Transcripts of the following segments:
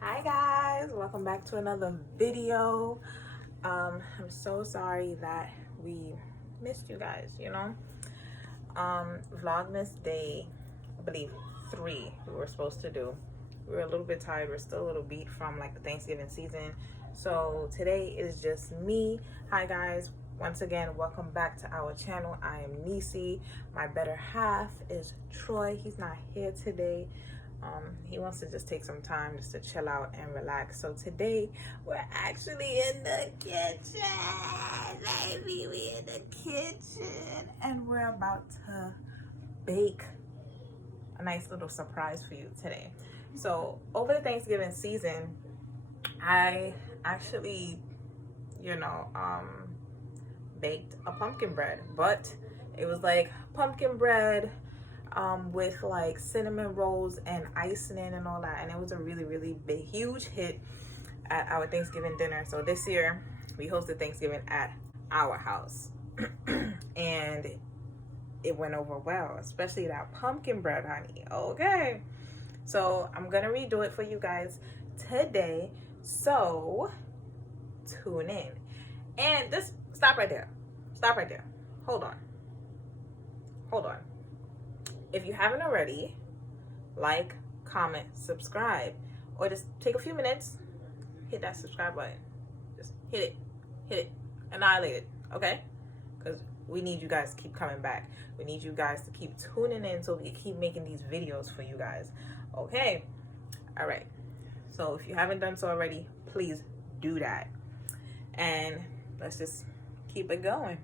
Hi guys, welcome back to another video. I'm so sorry that we missed you guys, Vlogmas day, I believe 3 we were supposed to do. We were a little bit tired, we're still a little beat from like the Thanksgiving season. So today is just me. Hi guys, once again, welcome back to our channel. I am Neecy. My better half is Troy. He's not here today. He wants to just take some time just to chill out and relax. So today we're actually in the kitchen, baby. We're in the kitchen and we're about to bake a nice little surprise for you today. So over the Thanksgiving season, I actually, baked a pumpkin bread, but it was like pumpkin bread with like cinnamon rolls and icing and all that, and it was a really big huge hit at our Thanksgiving dinner. So this year we hosted Thanksgiving at our house and it went over well, especially that pumpkin bread, honey. Okay, so I'm gonna redo it for you guys today, so tune in. And just stop right there, hold on. If you haven't already, like, comment, subscribe, or just take a few minutes, hit that subscribe button. Just hit it, annihilate it, okay? Because we need you guys to keep coming back. We need you guys to keep tuning in so we can keep making these videos for you guys, okay? All right, so if you haven't done so already, please do that. And let's just keep it going,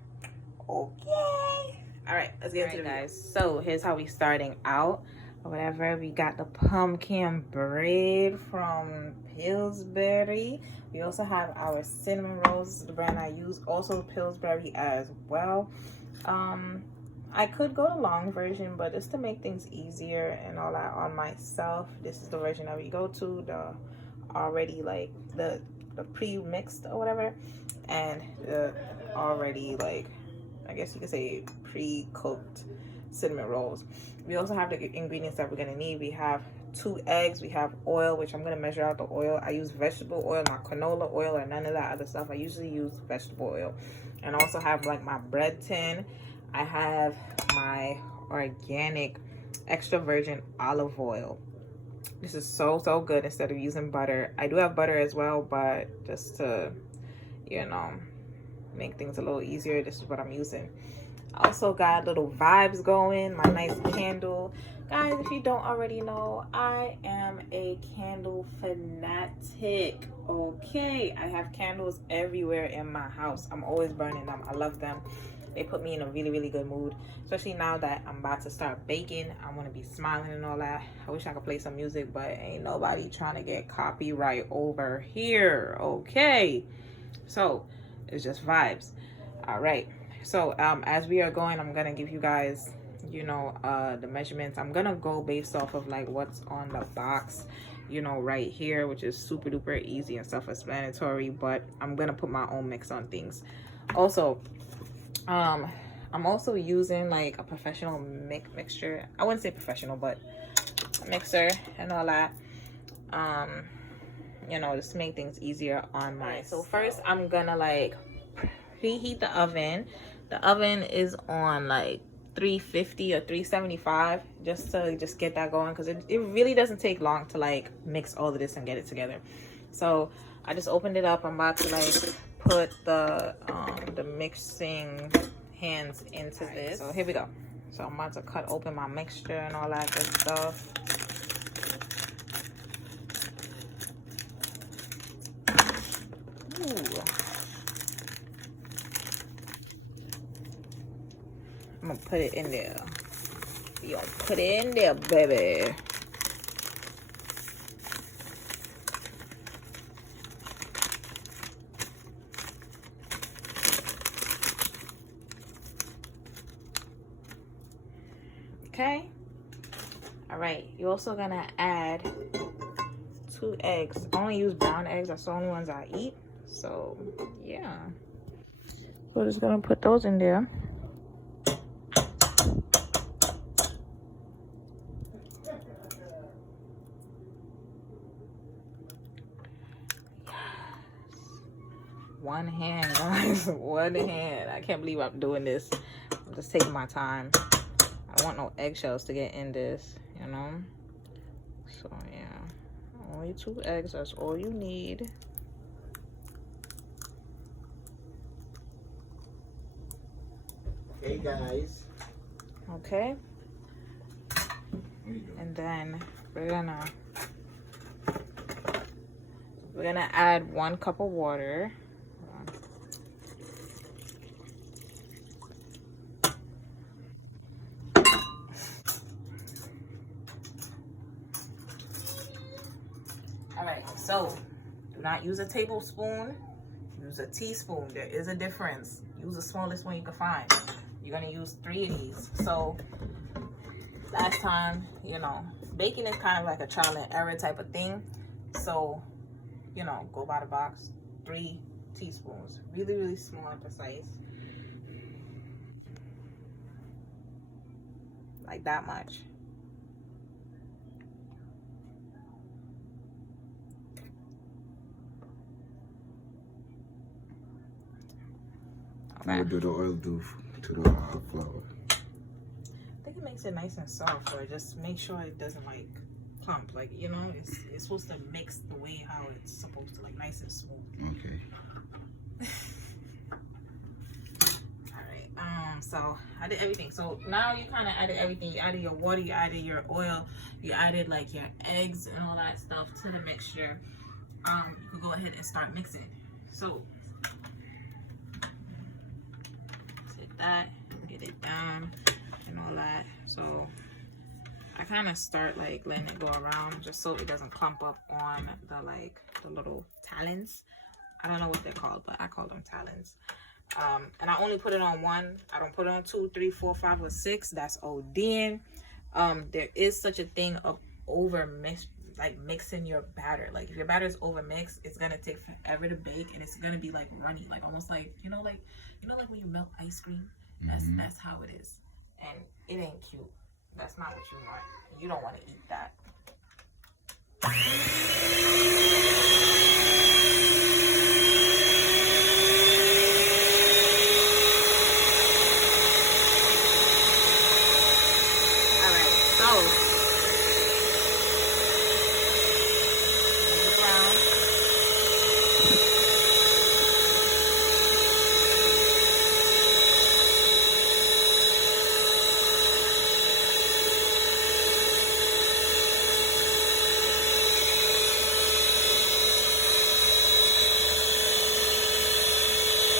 okay? All right, let's get into it, guys. So here's how we starting out or whatever. We got the pumpkin bread from Pillsbury. We also have our cinnamon rolls. This is the brand I use, also Pillsbury as well. I could go the long version, but just to make things easier and all that on myself, this is the version that we go to, the already like the pre-mixed or whatever, and the already, like, I guess you could say pre-cooked cinnamon rolls. We also have the ingredients that we're gonna need. We have 2 eggs, we have oil, which I'm gonna measure out the oil. I use vegetable oil, not canola oil or none of that other stuff. I usually use vegetable oil. And I also have like my bread tin. I have my organic extra virgin olive oil. This is so good instead of using butter. I do have butter as well, but just to, make things a little easier, this is what I'm using. I also got little vibes going, my nice candle. Guys, if you don't already know, I am a candle fanatic, okay? I have candles everywhere in my house. I'm always burning them. I love them. They put me in a really good mood, especially now that I'm about to start baking. I want to be smiling and all that. I wish I could play some music, but ain't nobody trying to get copyright over here, okay? So it's just vibes. All right, so as we are going, I'm gonna give you guys the measurements. I'm gonna go based off of like what's on the box, right here, which is super duper easy and self-explanatory, but I'm gonna put my own mix on things. Also, I'm also using like a professional mixture. I wouldn't say professional, but mixer and all that, just to make things easier on my. So first I'm gonna like preheat the oven. The oven is on like 350 or 375 just to get that going, because it really doesn't take long to like mix all of this and get it together. So I just opened it up. I'm about to like put the mixing hands into this. So here we go. So I'm about to cut open my mixture and all that good stuff. Ooh. I'm gonna put it in there. You gonna put it in there, baby. Okay. All right. You're also gonna add 2 eggs. I only use brown eggs. That's the only ones I eat. So yeah. We're just gonna put those in there. one hand, guys. One hand. I can't believe I'm doing this. I'm just taking my time. I don't want no eggshells to get in this, you know? So, yeah. Only 2 eggs. That's all you need. Hey, guys. Okay. And then we're gonna add 1 cup of water. All right, so do not use a tablespoon, use a teaspoon. There is a difference. Use the smallest one you can find. You're gonna use 3 of these. So last time, you know, baking is kind of like a trial and error type of thing. So, you know, go by the box. 3 teaspoons. Really, really small and precise. Like that much. Okay. What do the oil do to the flour? I think it makes it nice and soft, or just make sure it doesn't like clump. Like, you know, it's supposed to mix the way how it's supposed to, like nice and smooth. Okay. All right. So I did everything. So now you kind of added everything. You added your water, you added your oil, you added like your eggs and all that stuff to the mixture. You could go ahead and start mixing. So take that, get it down and all that. So I kind of start like letting it go around just so it doesn't clump up on the little talons. I don't know what they're called, but I call them talons. And I only put it on 1. I don't put it on 2, 3, 4, 5, or 6. That's ODing. There is such a thing of mixing your batter. Like if your batter is over mixed, it's gonna take forever to bake, and it's gonna be like runny, like almost like you know like when you melt ice cream. That's how it is, and it ain't cute. That's not what you want. You don't want to eat that. All right, so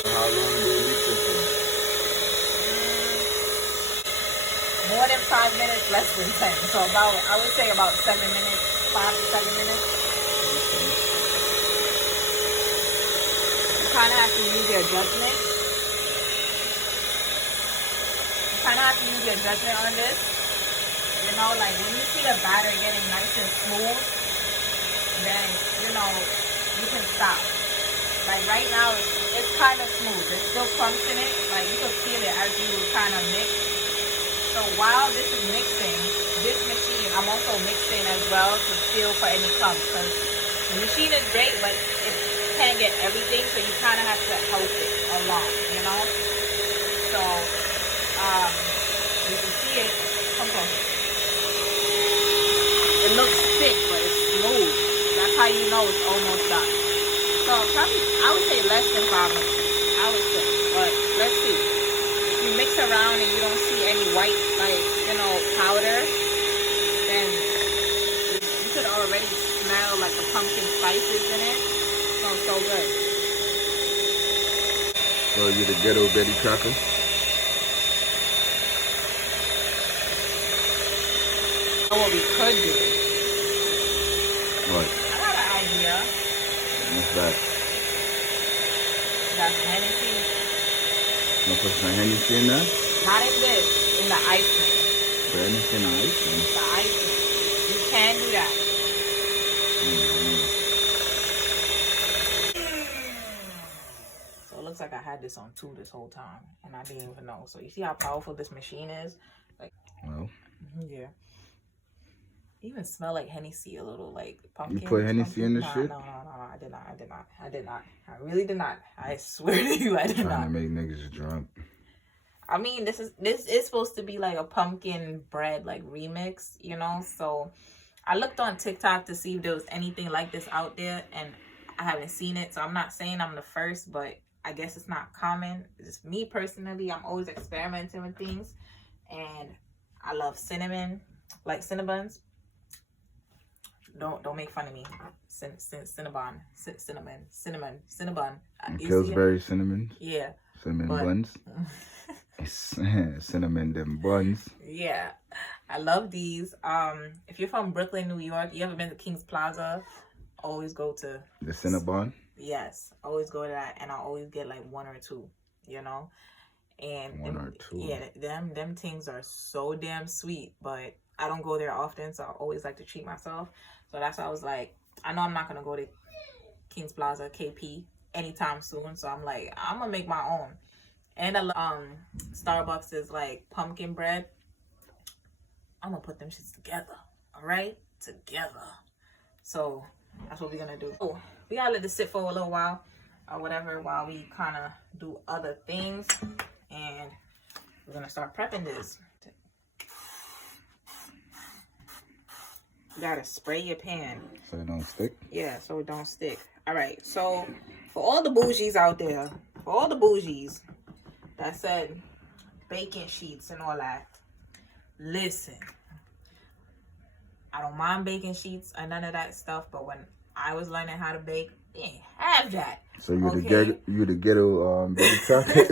How long do you mix it for? More than 5 minutes, less than 10. So I would say about 7 minutes, 5 to 7 minutes. You kind of have to use your judgment. On this. You know, like when you see the batter getting nice and smooth, then, you know, you can stop. Like right now, it's kind of smooth. There's still clumps in it. Like you can feel it as you kind of mix. So while this is mixing, this machine, I'm also mixing as well to feel for any clumps. Because the machine is great, but it can't get everything. So you kind of have to help it along, you know? So, you can see it. Come close. It looks thick, but it's smooth. That's how you know it's almost done. So probably, I would say less than 5 minutes. I would say, but let's see. If you mix around and you don't see any white, like, you know, powder, then you could already smell like the pumpkin spices in it. Smells so good. So you the ghetto Betty Crocker? What we could do. What? I got an idea. What's that? That's Hennessy. You put some Hennessy in there? Not in this, in the ice cream. The Hennessy in the ice cream? The ice cream. You can do that. So it looks like I had this on 2 this whole time, and I didn't even know. So you see how powerful this machine is? Like, Well. yeah. even smell like Hennessy a little, like pumpkin. You put Hennessy in the shit? No, I did not. I really did not. I swear to you, I did not. Trying to make niggas drunk. I mean, this is supposed to be like a pumpkin bread like remix, you know? So I looked on TikTok to see if there was anything like this out there, and I haven't seen it. So I'm not saying I'm the first, but I guess it's not common. It's me personally, I'm always experimenting with things, and I love cinnamon, like Cinnabons. Don't make fun of me. Cinnabon. Pillsbury cinnamon. Yeah. Cinnamon buns. Cinnamon them buns. Yeah, I love these. If you're from Brooklyn, New York, you ever been to King's Plaza, always go to the Cinnabon. Yes, always go to that, and I always get like 1 or 2, you know. And 1 or 2. Yeah, them things are so damn sweet, but I don't go there often, so I always like to treat myself. So that's why I was like, I know I'm not gonna go to King's Plaza, KP, anytime soon. So I'm like, I'm gonna make my own. And Starbucks is like pumpkin bread. I'm gonna put them shits together. All right, together. So that's what we're gonna do. Oh, we gotta let this sit for a little while, or whatever, while we kind of do other things. And we're gonna start prepping this. You gotta spray your pan so it don't stick. Yeah, so it don't stick. All right. So for all the bougies out there, that said baking sheets and all that, listen, I don't mind baking sheets and none of that stuff, but when I was learning how to bake, they ain't have that. So you the ghetto baby chocolate.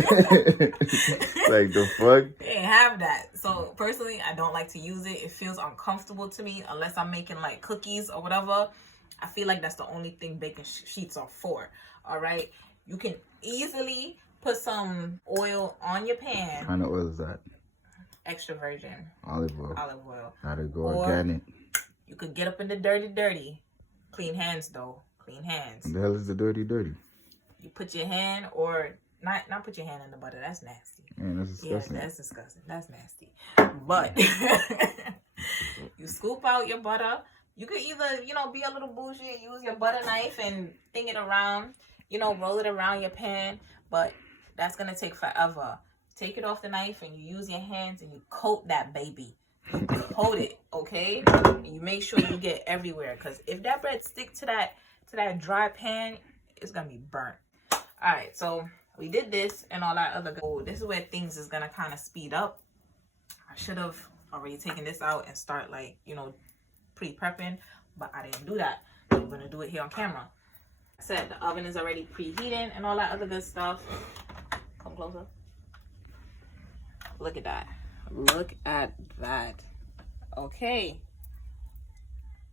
Like the fuck? They ain't have that. So personally, I don't like to use it. It feels uncomfortable to me unless I'm making like cookies or whatever. I feel like that's the only thing baking sheets are for. All right, you can easily put some oil on your pan. What kind of oil is that? Extra virgin olive oil. Gotta go organic. You could get up in the dirty. Clean hands though. Clean hands. What the hell is the dirty? You put your hand, or not put your hand in the butter. That's nasty. Man, that's disgusting. Yeah, that's disgusting. That's nasty. But you scoop out your butter. You could either, be a little bougie and use your butter knife and thing it around, roll it around your pan. But that's going to take forever. Take it off the knife and you use your hands and you coat that baby. You coat it, okay? And you make sure you get everywhere. Because if that bread sticks to that dry pan, it's going to be burnt. All right, so we did this and all that other good. This is where things is going to kind of speed up. I should have already taken this out and start pre-prepping, but I didn't do that. So we're going to do it here on camera. I said the oven is already preheating and all that other good stuff. Come closer. Look at that. Look at that. Okay.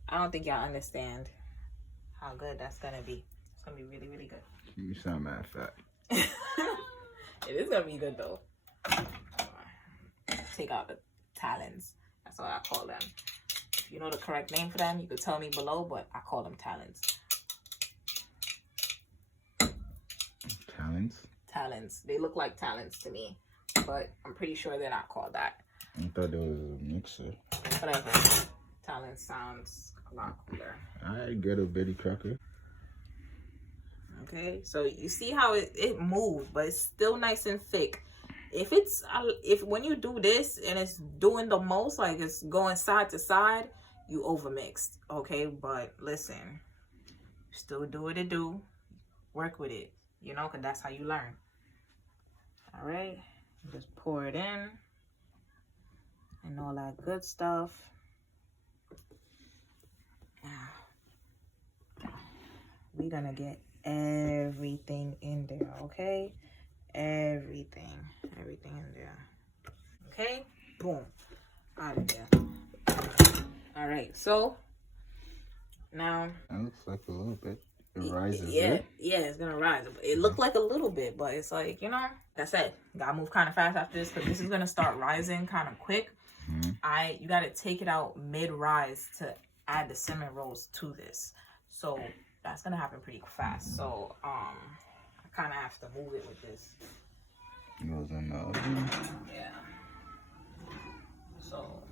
I don't think y'all understand how good that's going to be. It's going to be really, really good. You sound mad fat. It is going to be good though. Take out the talons. That's what I call them. If you know the correct name for them, you could tell me below, but I call them talons. Talons. They look like talons to me, but I'm pretty sure they're not called that. I thought there was a mixer. Whatever. Talons sounds a lot cooler. I get a bitty cracker. Okay, so you see how it moves, but it's still nice and thick. If when you do this and it's doing the most, like it's going side to side, you overmixed. Okay, but listen, still do what it do. Work with it, because that's how you learn. All right, just pour it in and all that good stuff. Now, we're gonna get everything in there, okay? Everything in there. Okay, boom, out of there. All right, so now that looks like a little bit. It rises. Yeah, it's gonna rise. It looked like a little bit, but it's like, like I said, gotta move kind of fast after this because this is gonna start rising kind of quick. Mm-hmm. You gotta take it out mid-rise to add the cinnamon rolls to this. So that's gonna happen pretty fast. So I kind of have to move it with this. It goes in the oven. Yeah. So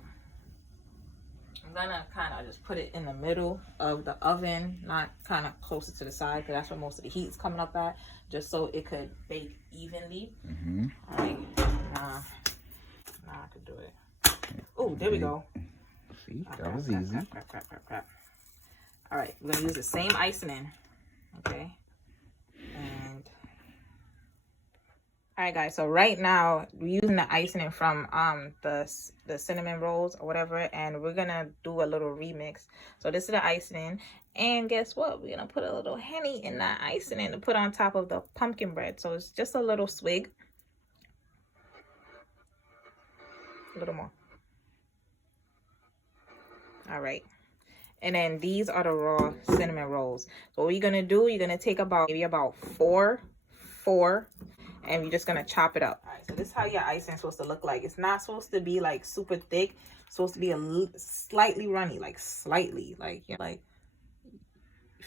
I'm gonna kind of just put it in the middle of the oven, not kind of closer to the side, because that's where most of the heat's coming up at, just so it could bake evenly. All right, now I could do it. Oh, there we go. See, that was easy. Crap. All right, we're gonna use the same icing, okay? And all right, guys. So right now we're using the icing from the cinnamon rolls or whatever, and we're gonna do a little remix. So this is the icing, and guess what? We're gonna put a little honey in that icing to put on top of the pumpkin bread. So it's just a little swig, a little more. All right. And then these are the raw cinnamon rolls. So what you're gonna do, you're gonna take maybe about four, and you're just gonna chop it up. All right, so this is how your icing is supposed to look like. It's not supposed to be like super thick. It's supposed to be slightly runny, like slightly, like, you know, like if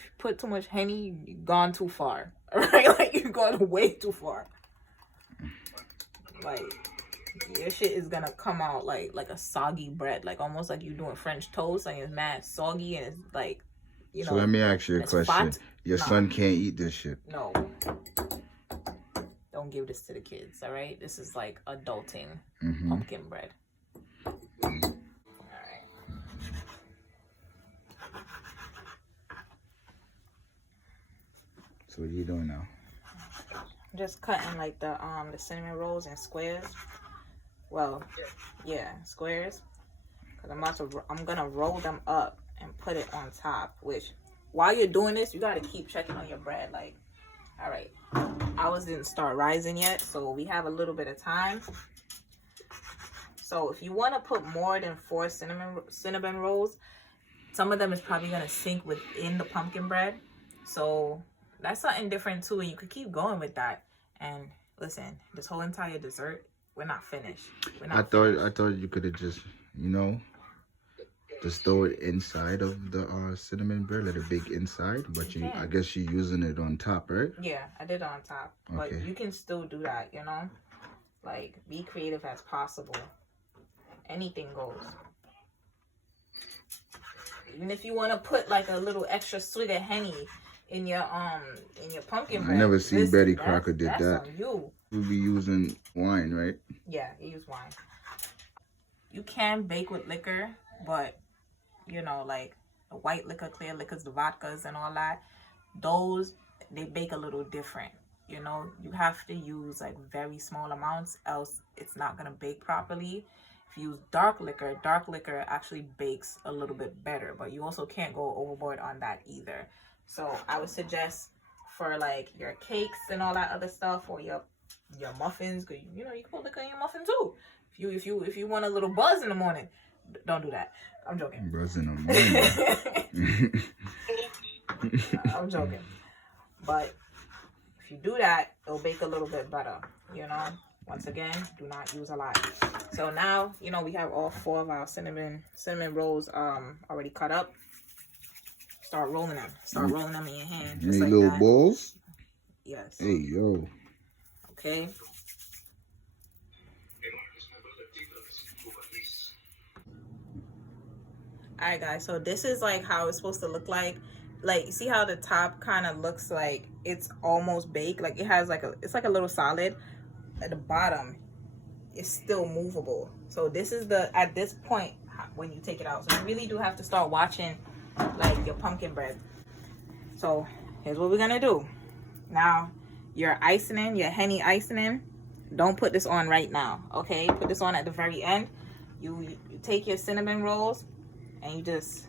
you put too much honey, you've gone too far. All right, like you've gone way too far. Like your shit is gonna come out like a soggy bread, like almost like you're doing French toast, like it's mad soggy and it's like, you know. So let me ask you a question. Fat. Your son can't eat this shit. No. Don't give this to the kids, all right? This is like adulting pumpkin bread. All right. So what are you doing now? I'm just cutting like the cinnamon rolls in squares. Well, yeah, squares. Cause I'm gonna roll them up and put it on top. Which, while you're doing this, you gotta keep checking on your bread. Like, all right, ours didn't start rising yet, so we have a little bit of time. So if you want to put more than 4 cinnamon rolls, some of them is probably gonna sink within the pumpkin bread. So that's something different too, and you could keep going with that. And listen, this whole entire dessert, we're not finished. I thought you could have just, you know, just throw it inside of the cinnamon bread, let it bake inside. But I guess you're using it on top, right? Yeah, I did it on top. Okay. But you can still do that, you know? Like, be creative as possible. Anything goes. Even if you want to put like a little extra swig of honey in your pumpkin bread. I never seen Betty Crocker did that. That's on you. We'll be using wine, right? Yeah, you use wine. You can bake with liquor, but you know, like the white liquor, clear liquors, the vodkas and all that, those, they bake a little different. You know, you have to use like very small amounts, else it's not gonna bake properly. If you use dark liquor actually bakes a little bit better, but you also can't go overboard on that either. So I would suggest for like your cakes and all that other stuff, or your muffins, because you know you can put liquor in your muffin too. If you want a little buzz in the morning, don't do that. I'm joking. Buzz in the morning. I'm joking. But if you do that, it'll bake a little bit better. You know. Once again, do not use a lot. So now, you know, we have all 4 of our cinnamon rolls already cut up. Start rolling them. Start rolling them in your hand. Just like little that. balls? Yes. Hey, yo. Okay. Alright, guys. So this is like how it's supposed to look like. Like, you see how the top kind of looks like it's almost baked? Like, it has like it's like a little solid. At the bottom, it's still movable. So this is at this point when you take it out. So you really do have to start watching like your pumpkin bread. So here's what we're gonna do. Now your icing, your honey icing, don't put this on right now, okay? Put this on at the very end. You take your cinnamon rolls and you just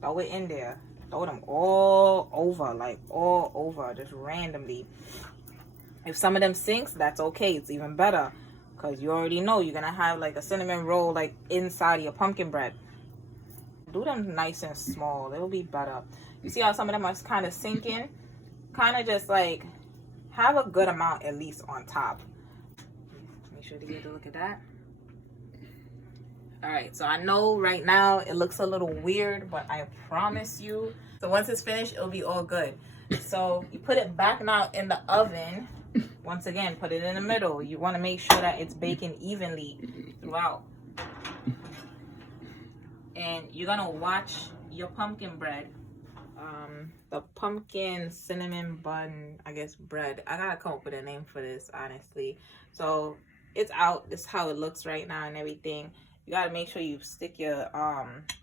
throw it in there. Throw them all over, like all over, just randomly. If some of them sinks, that's okay. It's even better, because you already know you're gonna have like a cinnamon roll like inside of your pumpkin bread. Do them nice and small. It'll be better. You see how some of them are kind of sinking? Kind of just like have a good amount at least on top. Make sure to get a look at that. All right, so I know right now it looks a little weird, but I promise you. So once it's finished, it'll be all good. So you put it back now in the oven. Once again, put it in the middle. You want to make sure that it's baking evenly throughout. and you're gonna watch your pumpkin bread, the pumpkin cinnamon bun, I guess, bread. I gotta come up with a name for this, honestly. So it's out. This is how it looks right now and everything. You gotta make sure you stick your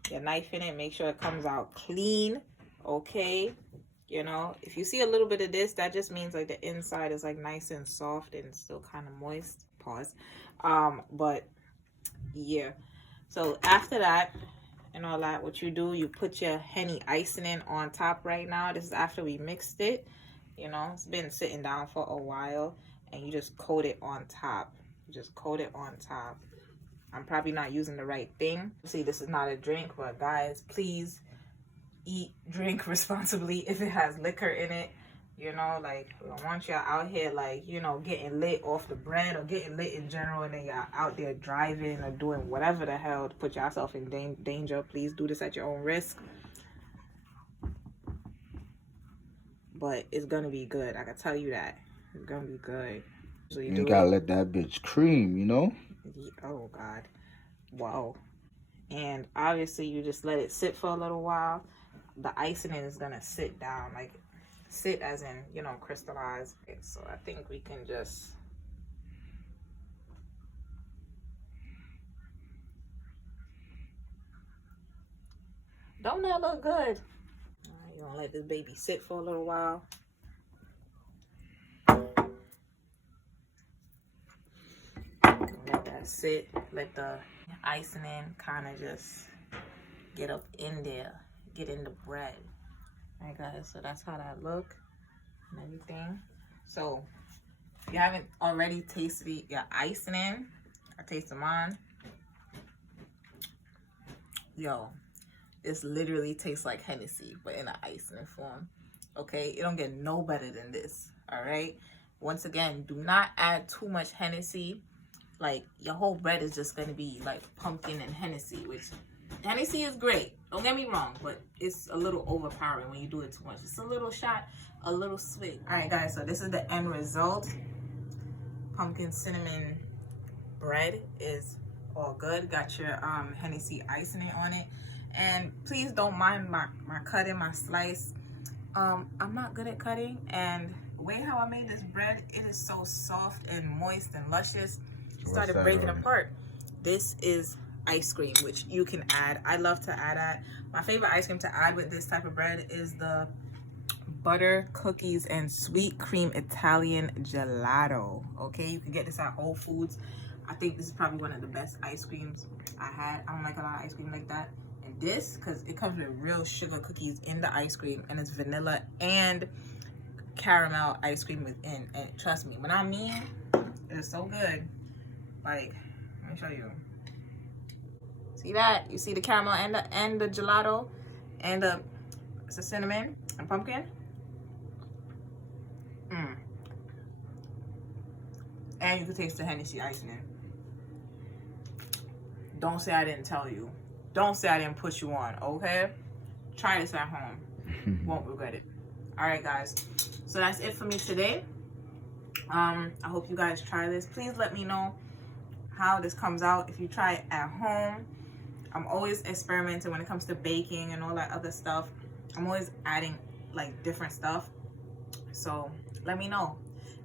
knife in it. Make sure it comes out clean. Okay. You know, if you see a little bit of this, that just means like the inside is like nice and soft and still kind of moist. Pause. But yeah. So after that and all that, what you do, you put your Henny icing in on top right now. This is after we mixed it. You know, it's been sitting down for a while, and you just coat it on top. You just coat it on top. I'm probably not using the right thing. See, this is not a drink, but guys, please drink responsibly if it has liquor in it. You know, like, we don't want y'all out here, like, you know, getting lit off the bread or getting lit in general, and then y'all out there driving or doing whatever the hell to put yourself in danger. Please do this at your own risk. But it's gonna be good. I can tell you that. It's gonna be good. So you gotta let that bitch cream, you know? Oh, God. Wow. And obviously, you just let it sit for a little while. The icing is gonna sit down, like, sit as in, you know, crystallize. Okay, so I think we can just don't that look good? All right, you gonna let this baby sit for a little while. Let that sit, let the icing in kind of just get up in there, get in the bread. All right, guys, so that's how that look and everything. So if you haven't already tasted your icing in, I tasted mine. Yo, this literally tastes like Hennessy, but in an icing form. Okay, it don't get no better than this. All right, once again, do not add too much Hennessy. Like, your whole bread is just gonna be like pumpkin and Hennessy, which Hennessy is great, don't get me wrong, but it's a little overpowering when you do it too much. It's a little shot, a little swig. All right, guys, so this is the end result. Pumpkin cinnamon bread is all good. Got your Hennessy icing on it. And please don't mind my cutting, my slice. I'm not good at cutting, and the way how I made this bread, it is so soft and moist and luscious. It started breaking apart. This is ice cream, which you can add. I love to add that. My favorite ice cream to add with this type of bread is the butter cookies and sweet cream Italian gelato. Okay, you can get this at Whole Foods. I think this is probably one of the best ice creams I had. I don't like a lot of ice cream like that. And this, because it comes with real sugar cookies in the ice cream, and it's vanilla and caramel ice cream within. And trust me, when I mean, it is so good. Like, let me show you. See that? You see the caramel and the gelato and the cinnamon and pumpkin. And you can taste the Hennessy icing in. Don't say I didn't tell you. Don't say I didn't push you on, okay? Try this at home. Won't regret it. All right, guys. So that's it for me today. I hope you guys try this. Please let me know how this comes out if you try it at home. I'm always experimenting when it comes to baking and all that other stuff. I'm always adding like different stuff. So let me know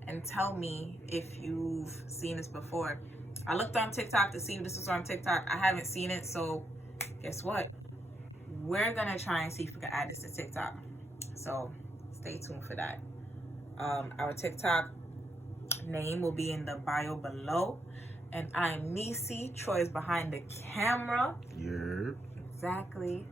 and tell me if you've seen this before. I looked on TikTok to see if this was on TikTok. I haven't seen it, so guess what? We're gonna try and see if we can add this to TikTok. So stay tuned for that. Our TikTok name will be in the bio below. And I'm Neecy. Troy is behind the camera. Yeah. Exactly.